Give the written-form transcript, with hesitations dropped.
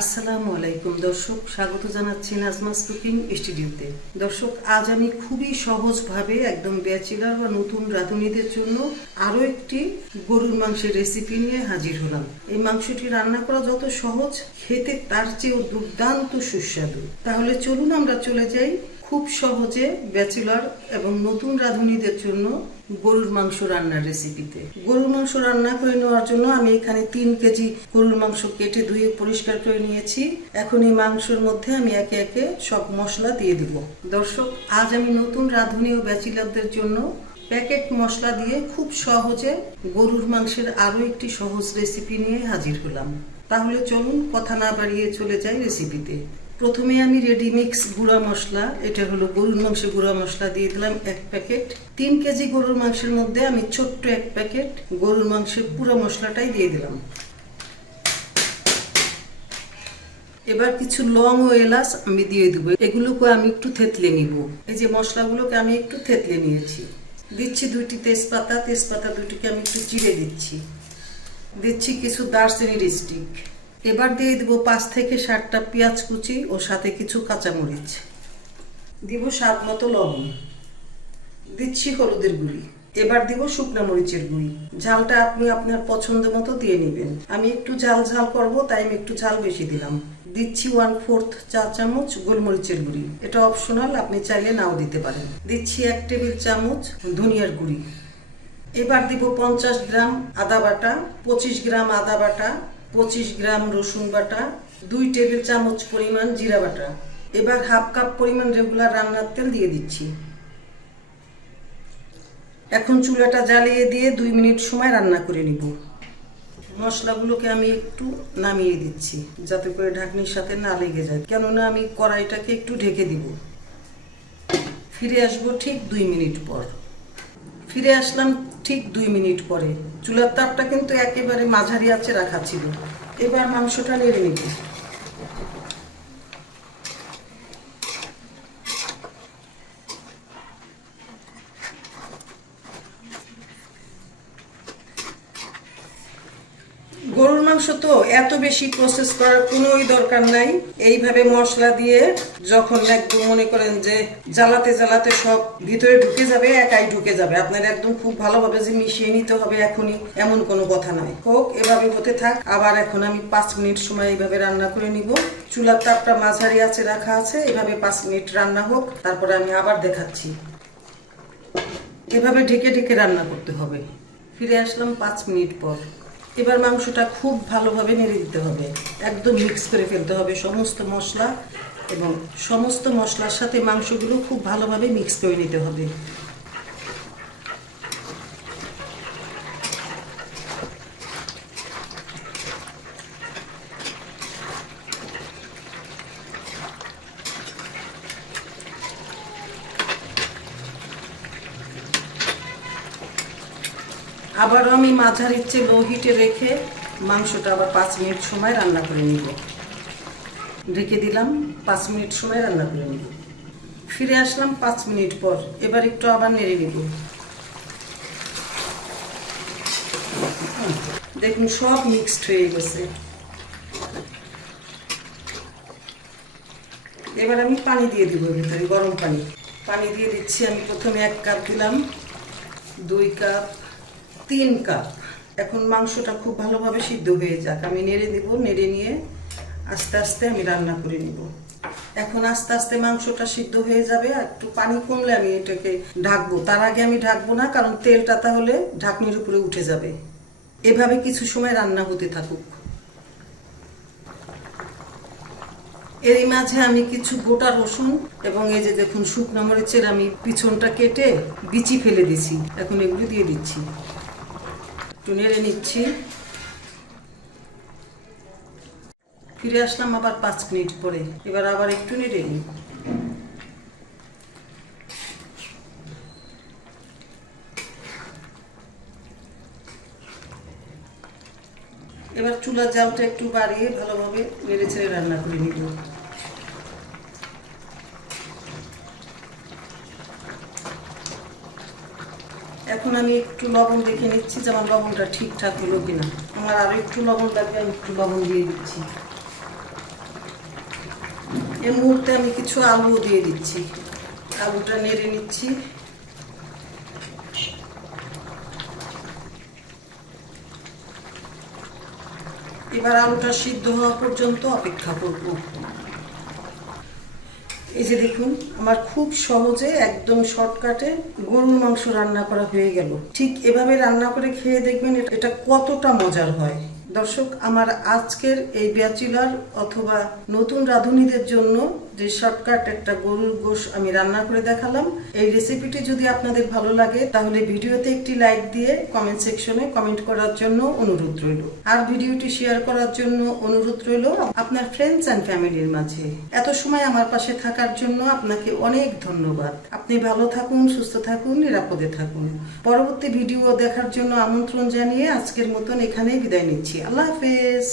আসসালামু আলাইকুম দর্শক, স্বাগত জানাচ্ছি নাজমাস কুকিং স্টুডিওতে। দর্শক, আজ আমি খুবই সহজভাবে একদম ব্যাচেলার বা নতুন রাঁধুনিদের জন্য আরও একটি গরুর মাংসের রেসিপি নিয়ে হাজির হলাম। এই মাংসটি রান্না করা যত সহজ, খেতে তার চেয়েও দুর্দান্ত সুস্বাদু। তাহলে চলুন আমরা চলে যাই খুব সহজে ব্যাচেলর এবং নতুন রাঁধুনিদের জন্য গরুর মাংস রান্নার রেসিপিতে। গরুর মাংস রান্না করে নেওয়ার জন্য আমি এখানে 3 কেজি গরুর মাংস কেটে ধুয়ে পরিষ্কার করে নিয়েছি। এখন এই মাংসের মধ্যে আমি একে একে সব মশলা দিয়ে দিব। দর্শক, আজ আমি নতুন রাঁধুনি ও ব্যাচেলরদের জন্য প্যাকেট মশলা দিয়ে খুব সহজে গরুর মাংসের আরও একটি সহজ রেসিপি নিয়ে হাজির হলাম। তাহলে চলুন কথা না বাড়িয়ে চলে যাই রেসিপিতে। প্রথমে আমি রেডি মিক্স গুঁড়া মশলা, এটা হলো গরুর মাংসের গুঁড়া মশলা, দিয়ে দিলাম 1 প্যাকেট। 3 কেজি গরুর মাংসের মধ্যে আমি ছোট্ট 1 প্যাকেট গরুর মাংসের পুরো মশলাটাই দিয়ে দিলাম। এবার কিছু লং ও এলাচ আমি দিয়ে দেবো। এগুলোকে আমি একটু থেতলে নিব। এই যে মশলাগুলোকে আমি একটু থেতলে নিয়েছি। দিচ্ছি 2টি তেজপাতা, তেজপাতা 2টিকে আমি একটু চিড়ে দিচ্ছি। দিচ্ছি কিছু দারচিনির স্টিক। এবার দিয়ে দেবো 5 থেকে 7টা পেঁয়াজ কুচি ও সাথে কিছু কাঁচামরিচ। দিব স্বাদ মতো লবণ। দিচ্ছি হলুদের গুঁড়ি। এবার দিব শুকনো মরিচের গুঁড়ি। ঝালটা আপনি আপনার পছন্দ মতো দিয়ে নেবেন। আমি একটু ঝাল ঝাল করব, তাই আমি একটু ঝাল বেশি দিলাম। দিচ্ছি 1/4 চা চামচ গোলমরিচের গুঁড়ি। এটা অপশনাল, আপনি চাইলে নাও দিতে পারেন। দিচ্ছি 1 টেবিল চামচ ধনিয়ার গুঁড়ি। এবার দিব 50 গ্রাম আদা বাটা, 25 গ্রাম আদা বাটা, 25 গ্রাম রসুন বাটা, 2 টেবিল চামচ পরিমাণ জিরা বাটা। এবার 1/2 কাপ পরিমাণ রেগুলার রান্নার তেল দিয়ে দিচ্ছি। এখন চুলাটা জ্বালিয়ে দিয়ে 2 মিনিট সময় রান্না করে নিব। মশলাগুলোকে আমি একটু নামিয়ে দিচ্ছি যাতে করে ঢাকনির সাথে না লেগে যায়, কেননা আমি কড়াইটাকে একটু ঢেকে দিব। ফিরে আসবো ঠিক 2 মিনিট পর। ফিরে আসলাম ঠিক 2 মিনিট পরে। চুলার তাপটা কিন্তু একেবারে মাঝারি আঁচে রাখা ছিল। এবার মাংসটা নেড়ে নিব। গরুর মাংস তো এত বেশি প্রসেস করার কোনোই দরকার নাই। এইভাবে মশলা দিয়ে যখন একদম মনে করেন যে জ্বালাতে জ্বালাতে সব ভিতরে ঢুকে যাবে, একাই ঢুকে যাবে, আপনার একদম খুব ভালোভাবে যে মিশিয়ে নিতে হবে এখনই এমন কোনো কথা নাই। হোক, এভাবে হতে থাক। আবার এখন আমি 5 মিনিট সময় এইভাবে রান্না করে নিব। চুলার তাপটা মাঝারি আঁচে রাখা আছে। এভাবে 5 মিনিট রান্না হোক, তারপরে আমি আবার দেখাচ্ছি। এভাবে ঢেকে ঢেকে রান্না করতে হবে। ফিরে আসলাম 5 মিনিট পর। এবার মাংসটা খুব ভালোভাবে নেড়ে দিতে হবে। একদম মিক্স করে ফেলতে হবে সমস্ত মশলা, এবং সমস্ত মশলার সাথে মাংসগুলো খুব ভালোভাবে মিক্স করে নিতে হবে। আবারও আমি মাঝারির চেয়ে লো হিটে রেখে মাংসটা আবার 5 মিনিট সময় রান্না করে নিব। ঢেকে দিলাম, 5 মিনিট সময় রান্না করে নিব। ফিরে আসলাম 5 মিনিট পর। এবার একটু আবার নেড়ে নিব। দেখুন সব মিক্সড হয়ে গেছে। এবার আমি পানি দিয়ে দিব ভিতরে, গরম পানি। পানি দিয়ে দিচ্ছি আমি। প্রথমে 1 কাপ দিলাম, 2 কাপ, 3 কাপ। এখন মাংসটা খুব ভালোভাবে সিদ্ধ হয়ে যাক, আমি নেড়ে দিব। নেড়ে নিয়ে আস্তে আস্তে আমি রান্না করে নিব। এখন আস্তে আস্তে মাংসটা সিদ্ধ হয়ে যাবে। আর একটু পানি কমলে আমি এটাকে ঢাকবো। তার আগে আমি ঢাকবো না, কারণ তেলটা তাহলে ঢাকনির উপরে উঠে যাবে। এভাবে কিছু সময় রান্না হতে থাকুক। এর মাঝে আমি কিছু গোটা রসুন এবং এই যে দেখুন শুকনো মরিচের আমি পিছনটা কেটে বিচি ফেলে দিছি, এখন এগুলো দিয়ে দিচ্ছি। একটু নেড়ে নিচ্ছি। ফিরে আসলাম আবার 5 মিনিট পরে। এবার আবার একটু নেড়ে নিই। এবার চুলার জালটা একটু বাড়িয়ে ভালোভাবে নেড়ে ছেড়ে রান্না করে নিব। এখন আমি একটু লবণ দেখে নিচ্ছি যে আমার লবণটা ঠিকঠাক হলো কিনা। আমার আরো একটু লবণ লাগবে, আমি একটু লবণ দিয়ে দিচ্ছি। এই মুহূর্তে আমি কিছু আলুও দিয়ে দিচ্ছি, আলুটা নেড়ে নিচ্ছি। এবার আলুটা সিদ্ধ হওয়া পর্যন্ত অপেক্ষা করব। এই যে দেখুন, আমার খুব সহজে একদম শর্টকাটে গরুর মাংস রান্না করা হয়ে গেল। ঠিক এভাবে রান্না করে খেয়ে দেখবেন এটা কতটা মজার হয়। দর্শক, আমার আজকের এই ব্যাচেলর অথবা নতুন রাঁধুনিদের জন্য যে শর্টকাট একটা গরুর গোশ আমি রান্না করে দেখালাম, এই রেসিপিটি যদি আপনাদের ভালো লাগে তাহলে ভিডিওতে একটি লাইক দিয়ে কমেন্ট সেকশনে কমেন্ট করার জন্য অনুরোধ রইল। আর ভিডিওটি শেয়ার করার জন্য অনুরোধ রইল আপনার ফ্রেন্ডস অ্যান্ড ফ্যামিলির মাঝে। এত সময় আমার পাশে থাকার জন্য আপনাকে অনেক ধন্যবাদ। আপনি ভালো থাকুন, সুস্থ থাকুন, নিরাপদে থাকুন। পরবর্তী ভিডিও দেখার জন্য আমন্ত্রণ জানিয়ে আজকের মতন এখানেই বিদায় নিচ্ছি। আল্লাহ হাফেজ।